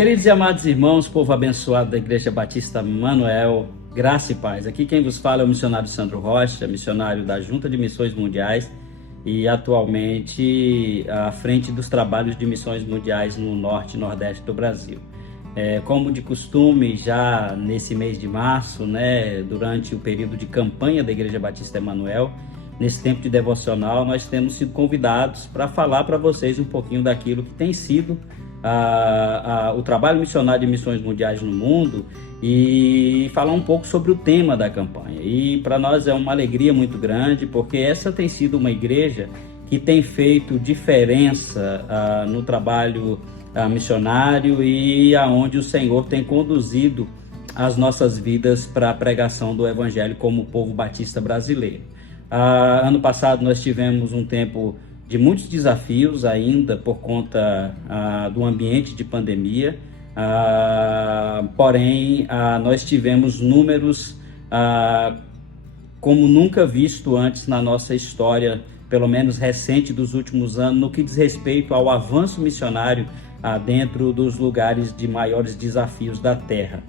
Queridos e amados irmãos, povo abençoado da Igreja Batista Manuel, graça e paz. Aqui quem vos fala é o missionário Sandro Rocha, missionário da Junta de Missões Mundiais e atualmente à frente dos trabalhos de missões mundiais no norte e nordeste do Brasil. Como de costume, já nesse mês de março, durante o período de campanha da Igreja Batista Emanuel, nesse tempo de devocional, nós temos sido convidados para falar para vocês um pouquinho daquilo que tem sido o trabalho missionário de missões mundiais no mundo e falar um pouco sobre o tema da campanha. E para nós é uma alegria muito grande, porque essa tem sido uma igreja que tem feito diferença no trabalho missionário e aonde o Senhor tem conduzido as nossas vidas para a pregação do Evangelho como povo batista brasileiro. Ano passado nós tivemos um tempo de muitos desafios ainda por conta do ambiente de pandemia, porém nós tivemos números como nunca visto antes na nossa história, pelo menos recente dos últimos anos, no que diz respeito ao avanço missionário dentro dos lugares de maiores desafios da terra.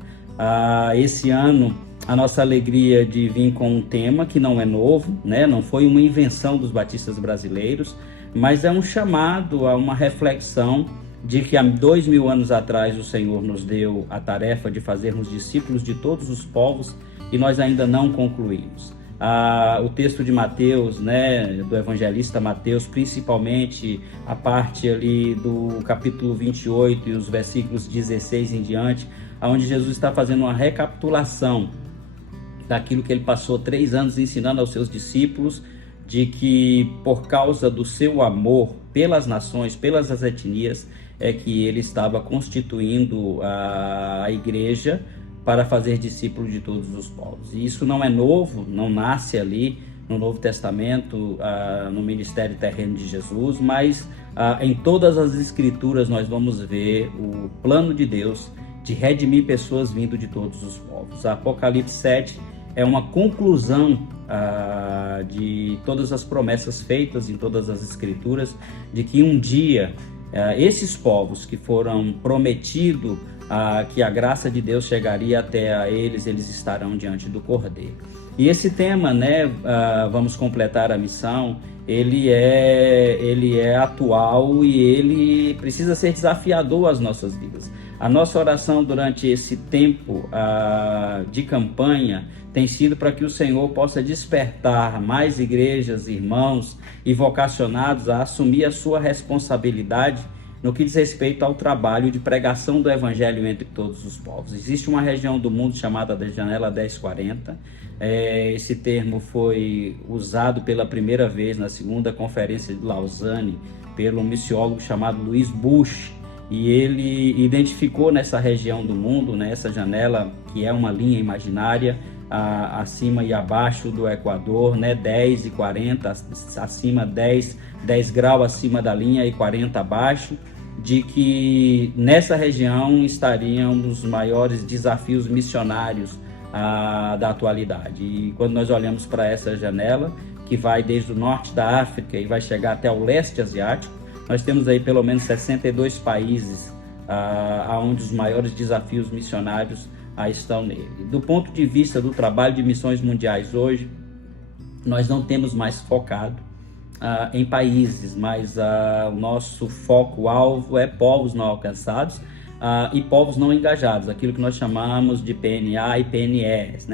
Esse ano a nossa alegria de vir com um tema que não é novo, não foi uma invenção dos batistas brasileiros, mas é um chamado a uma reflexão de que há 2000 anos atrás o Senhor nos deu a tarefa de fazermos discípulos de todos os povos e nós ainda não concluímos. O texto de Mateus, do evangelista Mateus, principalmente a parte ali do capítulo 28 e os versículos 16 em diante, onde Jesus está fazendo uma recapitulação daquilo que ele passou 3 anos ensinando aos seus discípulos, de que por causa do seu amor pelas nações, pelas etnias, é que ele estava constituindo a igreja para fazer discípulos de todos os povos. E isso não é novo, não nasce ali no Novo Testamento, no ministério terreno de Jesus, mas em todas as escrituras nós vamos ver o plano de Deus de redimir pessoas vindo de todos os povos. Apocalipse 7 é uma conclusão de todas as promessas feitas em todas as escrituras, de que um dia esses povos que foram prometidos que a graça de Deus chegaria até a eles estarão diante do Cordeiro. E esse tema, vamos completar a missão, ele é atual e ele precisa ser desafiador às nossas vidas. A nossa oração durante esse tempo de campanha tem sido para que o Senhor possa despertar mais igrejas, irmãos e vocacionados a assumir a sua responsabilidade no que diz respeito ao trabalho de pregação do Evangelho entre todos os povos. Existe uma região do mundo chamada da Janela 1040. Esse termo foi usado pela primeira vez na segunda conferência de Lausanne pelo missiólogo chamado Louis Bush, e ele identificou nessa região do mundo, essa janela que é uma linha imaginária, acima e abaixo do Equador, 10 e 40, acima 10 graus acima da linha e 40 abaixo, de que nessa região estariam os maiores desafios missionários da atualidade. E quando nós olhamos para essa janela, que vai desde o norte da África e vai chegar até o leste asiático, nós temos aí pelo menos 62 países onde os maiores desafios missionários estão nele. Do ponto de vista do trabalho de missões mundiais hoje, nós não temos mais focado em países, mas o nosso foco-alvo é povos não alcançados e povos não engajados, aquilo que nós chamamos de PNA e PNEs,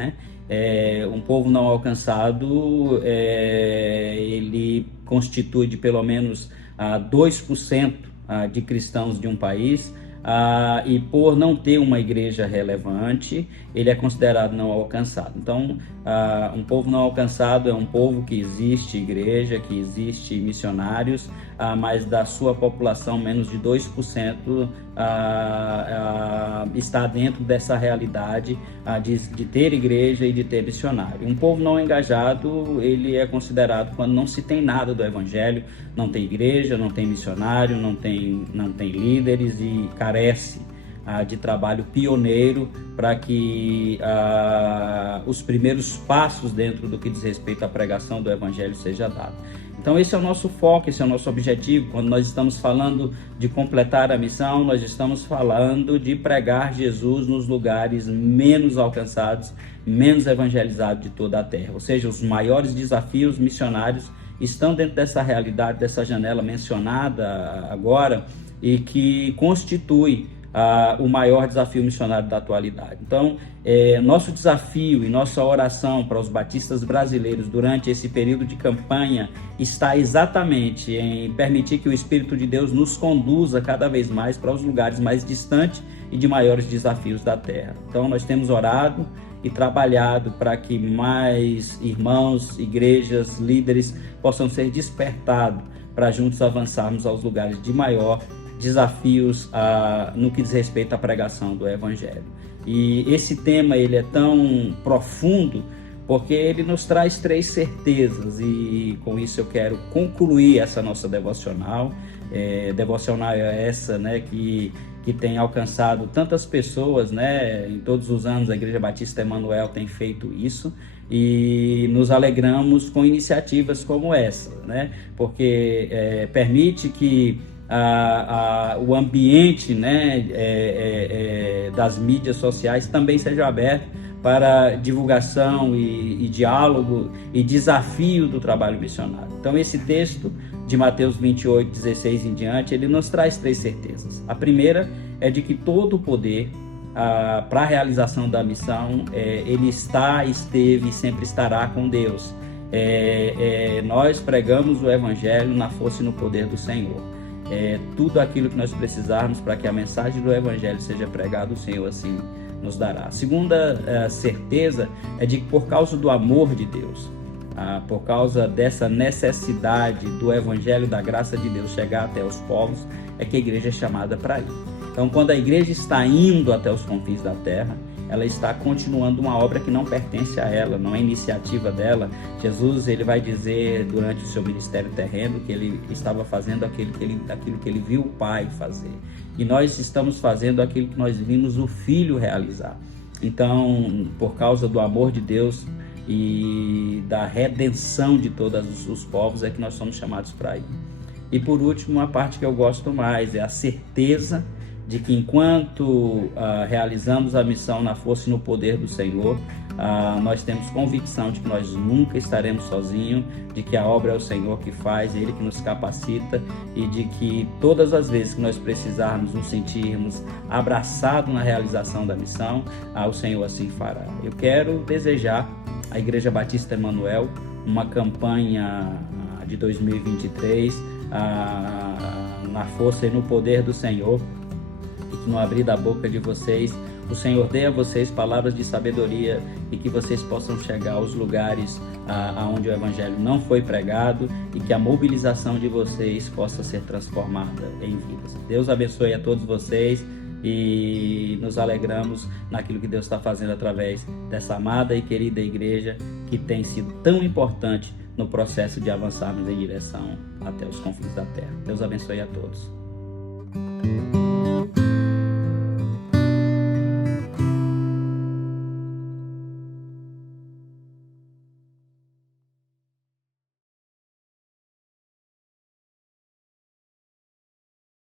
um povo não alcançado, ele constitui de pelo menos 2% de cristãos de um país, e por não ter uma igreja relevante, ele é considerado não alcançado. Então, um povo não alcançado é um povo que existe igreja, que existe missionários, mas da sua população, menos de 2% está dentro dessa realidade de ter igreja e de ter missionário. Um povo não engajado, ele é considerado quando não se tem nada do Evangelho, não tem igreja, não tem missionário, não tem líderes e carece de trabalho pioneiro para que os primeiros passos dentro do que diz respeito à pregação do Evangelho seja dado. Então esse é o nosso foco, esse é o nosso objetivo. Quando nós estamos falando de completar a missão, nós estamos falando de pregar Jesus nos lugares menos alcançados, menos evangelizados de toda a terra. Ou seja, os maiores desafios missionários estão dentro dessa realidade, dessa janela mencionada agora, e que constitui o maior desafio missionário da atualidade. Então, nosso desafio e nossa oração para os batistas brasileiros durante esse período de campanha está exatamente em permitir que o Espírito de Deus nos conduza cada vez mais para os lugares mais distantes e de maiores desafios da terra. Então, nós temos orado e trabalhado para que mais irmãos, igrejas, líderes possam ser despertados para juntos avançarmos aos lugares de maior desafios no que diz respeito à pregação do Evangelho. E esse tema ele é tão profundo porque ele nos traz 3 certezas, e com isso eu quero concluir essa nossa devocional. Devocional é essa, né, que tem alcançado tantas pessoas, né? Em todos os anos a Igreja Batista Emanuel tem feito isso, e nos alegramos com iniciativas como essa, né? Porque permite que o ambiente, né, das mídias sociais também seja aberto para divulgação e diálogo e desafio do trabalho missionário. Então esse texto de Mateus 28, 16 em diante, ele nos traz 3 certezas. A primeira é de que todo o poder para a realização da missão, ele esteve e sempre estará com Deus. Nós pregamos o Evangelho na força e no poder do Senhor. Tudo aquilo que nós precisarmos para que a mensagem do Evangelho seja pregada, o Senhor assim nos dará. A segunda certeza é de que por causa do amor de Deus, por causa dessa necessidade do Evangelho da graça de Deus chegar até os povos, é que a igreja é chamada para ir. Então, quando a igreja está indo até os confins da terra, ela está continuando uma obra que não pertence a ela, não é iniciativa dela. Jesus, ele vai dizer durante o seu ministério terreno que ele estava fazendo aquilo que ele viu o Pai fazer. E nós estamos fazendo aquilo que nós vimos o Filho realizar. Então, por causa do amor de Deus e da redenção de todos os povos, é que nós somos chamados para ir. E por último, a parte que eu gosto mais é a certeza de que enquanto realizamos a missão na força e no poder do Senhor, nós temos convicção de que nós nunca estaremos sozinhos, de que a obra é o Senhor que faz, Ele que nos capacita, e de que todas as vezes que nós precisarmos nos sentirmos abraçados na realização da missão, o Senhor assim fará. Eu quero desejar à Igreja Batista Emanuel uma campanha de 2023 na força e no poder do Senhor, e que no abrir da boca de vocês, o Senhor dê a vocês palavras de sabedoria, e que vocês possam chegar aos lugares onde o Evangelho não foi pregado, e que a mobilização de vocês possa ser transformada em vidas. Deus abençoe a todos vocês, e nos alegramos naquilo que Deus está fazendo através dessa amada e querida igreja, que tem sido tão importante no processo de avançarmos em direção até os confins da terra. Deus abençoe a todos.